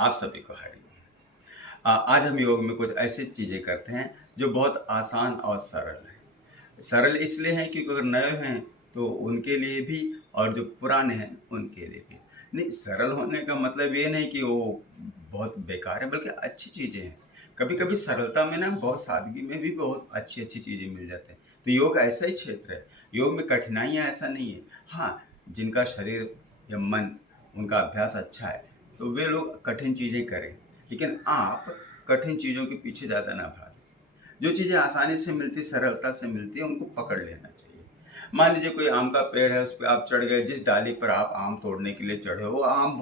आप सभी को हरिओम। आज हम योग में कुछ ऐसी चीज़ें करते हैं जो बहुत आसान और सरल हैं। सरल इसलिए हैं क्योंकि अगर नए हैं तो उनके लिए भी और जो पुराने हैं उनके लिए भी। नहीं, सरल होने का मतलब ये नहीं कि वो बहुत बेकार है, बल्कि अच्छी चीज़ें हैं। कभी कभी सरलता में ना बहुत सादगी में भी बहुत अच्छी अच्छी चीज़ें मिल जाते हैं। तो योग ऐसा ही क्षेत्र है। योग में कठिनाइयाँ ऐसा नहीं है। हाँ, जिनका शरीर या मन, उनका अभ्यास अच्छा है तो वे लोग कठिन चीज़ें करें, लेकिन आप कठिन चीज़ों के पीछे ज़्यादा ना भागें। जो चीज़ें आसानी से मिलती, सरलता से मिलती है, उनको पकड़ लेना चाहिए। मान लीजिए कोई आम का पेड़ है, उस पे आप चढ़ गए, जिस डाली पर आप आम तोड़ने के लिए चढ़े हो, वो आम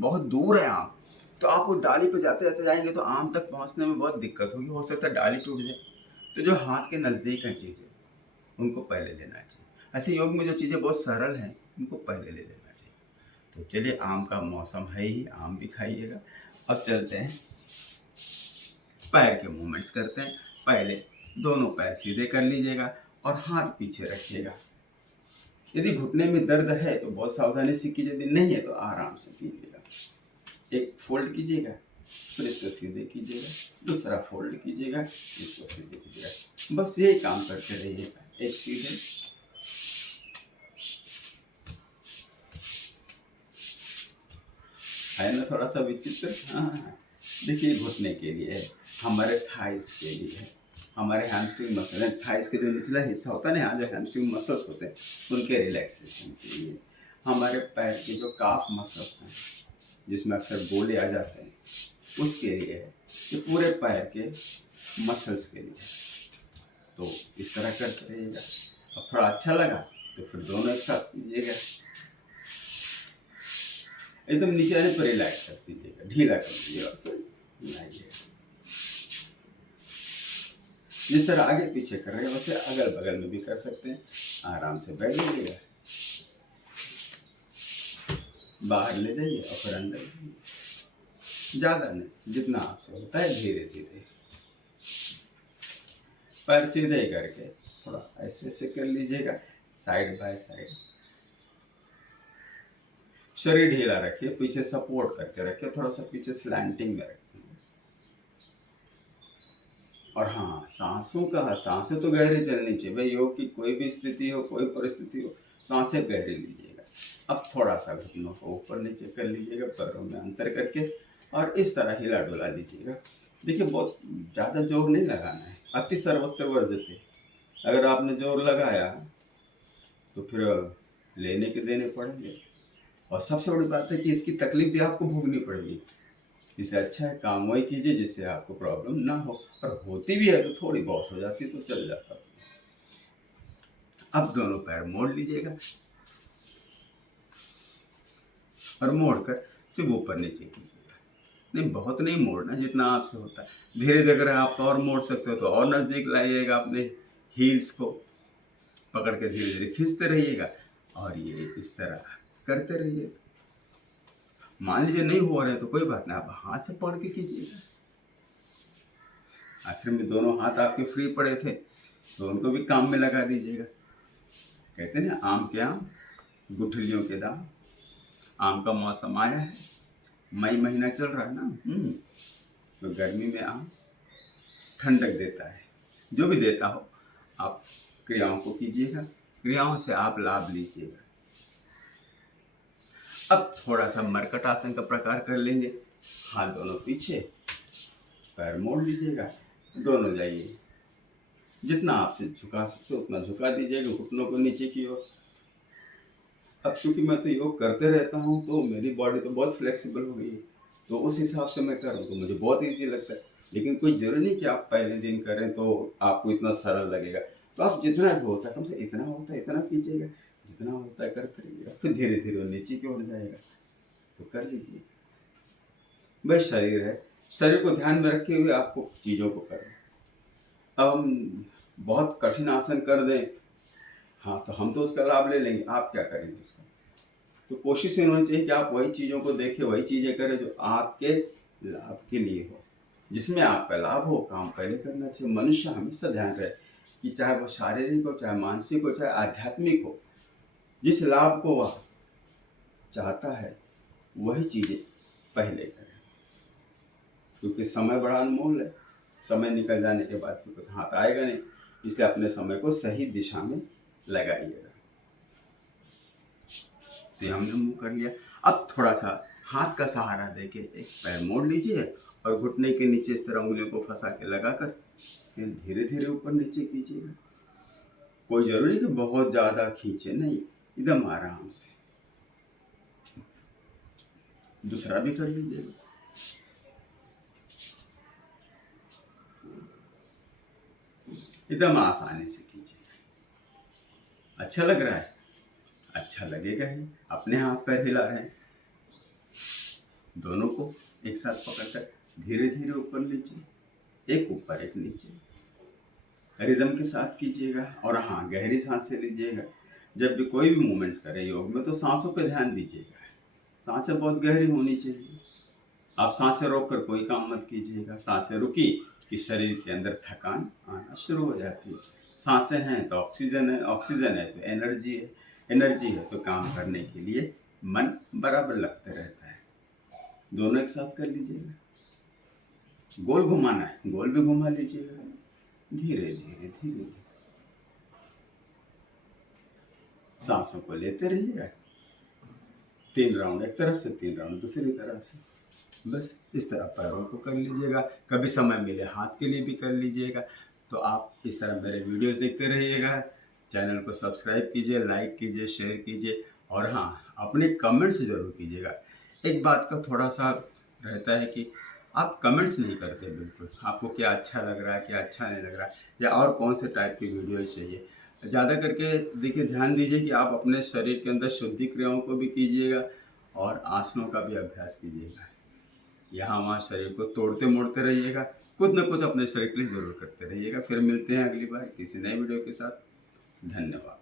बहुत दूर है आम, तो आप उस डाली पे जाते-जाते जाएँगे तो आम तक पहुँचने में बहुत दिक्कत होगी, हो सकता है डाली टूट जाए। तो जो हाथ के नज़दीक हैं चीज़ें, उनको पहले लेना चाहिए। ऐसे योग में जो चीज़ें बहुत सरल हैं, उनको पहले ले लेना चाहिए। तो चलिए, आम का मौसम है ही, आम भी खाइएगा। अब चलते हैं, पैर के मूवमेंट्स करते हैं। पहले दोनों पैर सीधे कर लीजिएगा और हाथ पीछे रखिएगा। यदि घुटने में दर्द है तो बहुत सावधानी से कीजिए, यदि नहीं है तो आराम से कीजिएगा। एक फोल्ड कीजिएगा, फिर इसको सीधे कीजिएगा, दूसरा फोल्ड कीजिएगा, इसको सीधे कीजिएगा। बस यही काम करते रहिएगा। एक सीधे, है ना थोड़ा सा विचित्र। हाँ, देखिए, घुटने के लिए है, हमारे थाइस के लिए है, हमारे हैमस्ट्रिंग मसल है, थाइस के जो निचला हिस्सा होता है ना, यहाँ जो हैमस्ट्रिंग मसल्स होते हैं, उनके रिलैक्सेशन के लिए। हमारे पैर के जो काफ मसल्स हैं, जिसमें अक्सर गोले आ जाते हैं, उसके लिए है। ये पूरे पैर के मसल्स के लिए। तो इस तरह करते रहिएगा। अब थोड़ा अच्छा लगा तो फिर दोनों एक साथ कीजिएगा। एकदम नीचे आने पर रिलैक्स कर दीजिएगा, ढीला कर दीजिएगा और फिर हिलाइएगा। जिस तरह आगे पीछे कर रहे हैं वैसे अगल बगल में भी कर सकते हैं। आराम से बैठ लीजिएगा, बाहर ले जाइए और फिर अंदर ले जाइए। ज़्यादा नहीं, जितना आपसे होता है धीरे धीरे। पैर सीधे करके थोड़ा ऐसे ऐसे कर लीजिएगा, साइड बाय साइड। शरीर ढीला रखिए, पीछे सपोर्ट करके रखिए, थोड़ा सा पीछे स्लैंटिंग में रखिए। और हाँ, सांसें तो गहरी चलनी चाहिए भाई। योग की कोई भी स्थिति हो, कोई परिस्थिति हो, सांसें गहरी लीजिएगा। अब थोड़ा सा घुटनों को ऊपर नीचे कर लीजिएगा, पैरों में अंतर करके, और इस तरह हिला डुला लीजिएगा। देखिए, बहुत ज़्यादा जोर नहीं लगाना है, अति सर्वत्र वर्जते। अगर आपने जोर लगाया तो फिर लेने के देने पड़ेंगे, और सबसे बड़ी बात है कि इसकी तकलीफ भी आपको भोगनी पड़ेगी। इससे अच्छा है काम वही कीजिए जिससे आपको प्रॉब्लम ना हो, और होती भी है तो थोड़ी बहुत हो जाती तो चल जाता। अब दोनों पैर मोड़ लीजिएगा और मोड़कर सिर्फ ऊपर नीचे कीजिएगा। नहीं, बहुत नहीं मोड़ना, जितना आपसे होता है। धीरे धीरे अगर आप और मोड़ सकते हो तो और नज़दीक लाइएगा अपने हील्स को पकड़ के, धीरे धीरे खींचते रहिएगा और ये इस तरह करते रहिएगा। मान लीजिए नहीं हो रहे तो कोई बात नहीं, आप हाथ से पकड़ के कीजिएगा। आखिर में दोनों हाथ आपके फ्री पड़े थे तो उनको भी काम में लगा दीजिएगा। कहते हैं ना, आम के आम गुठलियों के दाम। आम का मौसम आया है, मई महीना चल रहा है ना। तो गर्मी में आम ठंडक देता है। जो भी देता हो, आप क्रियाओं को कीजिएगा, क्रियाओं से आप लाभ लीजिएगा। अब थोड़ा सा मरकट आसन का प्रकार कर लेंगे। हाथ दोनों पीछे, पैर मोड़ लीजिएगा, दोनों जाइए। जितना आपसे झुका सकते हो उतना झुका दीजिएगा घुटनों को नीचे की ओर। अब क्योंकि मैं तो योग करते रहता हूँ तो मेरी बॉडी तो बहुत फ्लेक्सिबल हो गई है, तो उस हिसाब से मैं कर रहा हूँ तो मुझे बहुत ईजी लगता है। लेकिन कोई ज़रूरी नहीं कि आप पहले दिन करें तो आपको इतना सरल लगेगा। तो आप जितना भी होता है, कम से इतना होता है इतना कीजिएगा, जितना होता है करते रहिएगा। फिर धीरे धीरे वो नीचे की ओर जाएगा, तो कर लीजिए। बस शरीर है, शरीर को ध्यान में रखे हुए आपको चीज़ों को करना। अब हम बहुत कठिन आसन कर दें, हाँ, तो हम तो उसका लाभ ले लेंगे, आप क्या करेंगे उसका? तो कोशिश ये होनी चाहिए कि आप वही चीज़ों को देखें, वही चीज़ें करें जो आपके लाभ के लिए हो, जिसमें आपका लाभ हो। काम पहले करना चाहिए। मनुष्य हमेशा ध्यान रहे कि चाहे वो शारीरिक हो, चाहे मानसिक हो, चाहे आध्यात्मिक हो, जिस लाभ को वह चाहता है वही चीज़ें पहले करें। क्योंकि समय बड़ा अनमोल है। समय निकल जाने के बाद फिर कुछ हाथ आएगा नहीं, इसलिए अपने समय को सही दिशा में लगाइएगा। तो ये हमने मूव कर लिया। अब थोड़ा सा हाथ का सहारा देके एक पैर मोड़ लीजिए और घुटने के नीचे इस तरह उंगलियों को फंसा के लगाकर फिर धीरे धीरे ऊपर नीचे कीजिएगा। कोई जरूरी कि बहुत ज़्यादा खींचे नहीं, एकदम आराम से। दूसरा भी कर लीजिएगा। एकदम आसानी से कीजिएगा। अच्छा लग रहा है? अच्छा लगेगा ही। अपने हाथ पैर हिला रहे हैं, दोनों को एक साथ पकड़कर धीरे धीरे ऊपर नीचे, एक ऊपर एक नीचे, रिदम के साथ कीजिएगा। और हाँ, गहरी सांस से लीजिएगा। जब भी कोई भी मूवमेंट्स करें योग में तो सांसों पे ध्यान दीजिएगा। सांसें बहुत गहरी होनी चाहिए। आप सांसें रोक कर कोई काम मत कीजिएगा। सांसें रुकी कि शरीर के अंदर थकान आना शुरू हो जाती है। सांसें हैं तो ऑक्सीजन है, ऑक्सीजन है तो एनर्जी है, एनर्जी है तो काम करने के लिए मन बराबर लगता रहता है। दोनों एक साथ कर लीजिएगा। गोल घुमाना है, गोल भी घुमा लीजिएगा। धीरे धीरे धीरे धीरे सांसों को लेते रहिएगा। 3 राउंड एक तरफ से, 3 राउंड दूसरी तरफ से। बस इस तरह पैरों को कर लीजिएगा। कभी समय मिले हाथ के लिए भी कर लीजिएगा। तो आप इस तरह मेरे वीडियोस देखते रहिएगा। चैनल को सब्सक्राइब कीजिए, लाइक कीजिए, शेयर कीजिए और हाँ, अपने कमेंट्स ज़रूर कीजिएगा। एक बात का थोड़ा सा रहता है कि आप कमेंट्स नहीं करते बिल्कुल। आपको क्या अच्छा लग रहा है, क्या अच्छा नहीं लग रहा है, या और कौन से टाइप की वीडियोज़ चाहिए। ज़्यादा करके देखिए, ध्यान दीजिए कि आप अपने शरीर के अंदर शुद्धि क्रियाओं को भी कीजिएगा और आसनों का भी अभ्यास कीजिएगा। यहाँ वहाँ शरीर को तोड़ते मोड़ते रहिएगा। कुछ न कुछ अपने शरीर के लिए ज़रूर करते रहिएगा। फिर मिलते हैं अगली बार किसी नए वीडियो के साथ। धन्यवाद।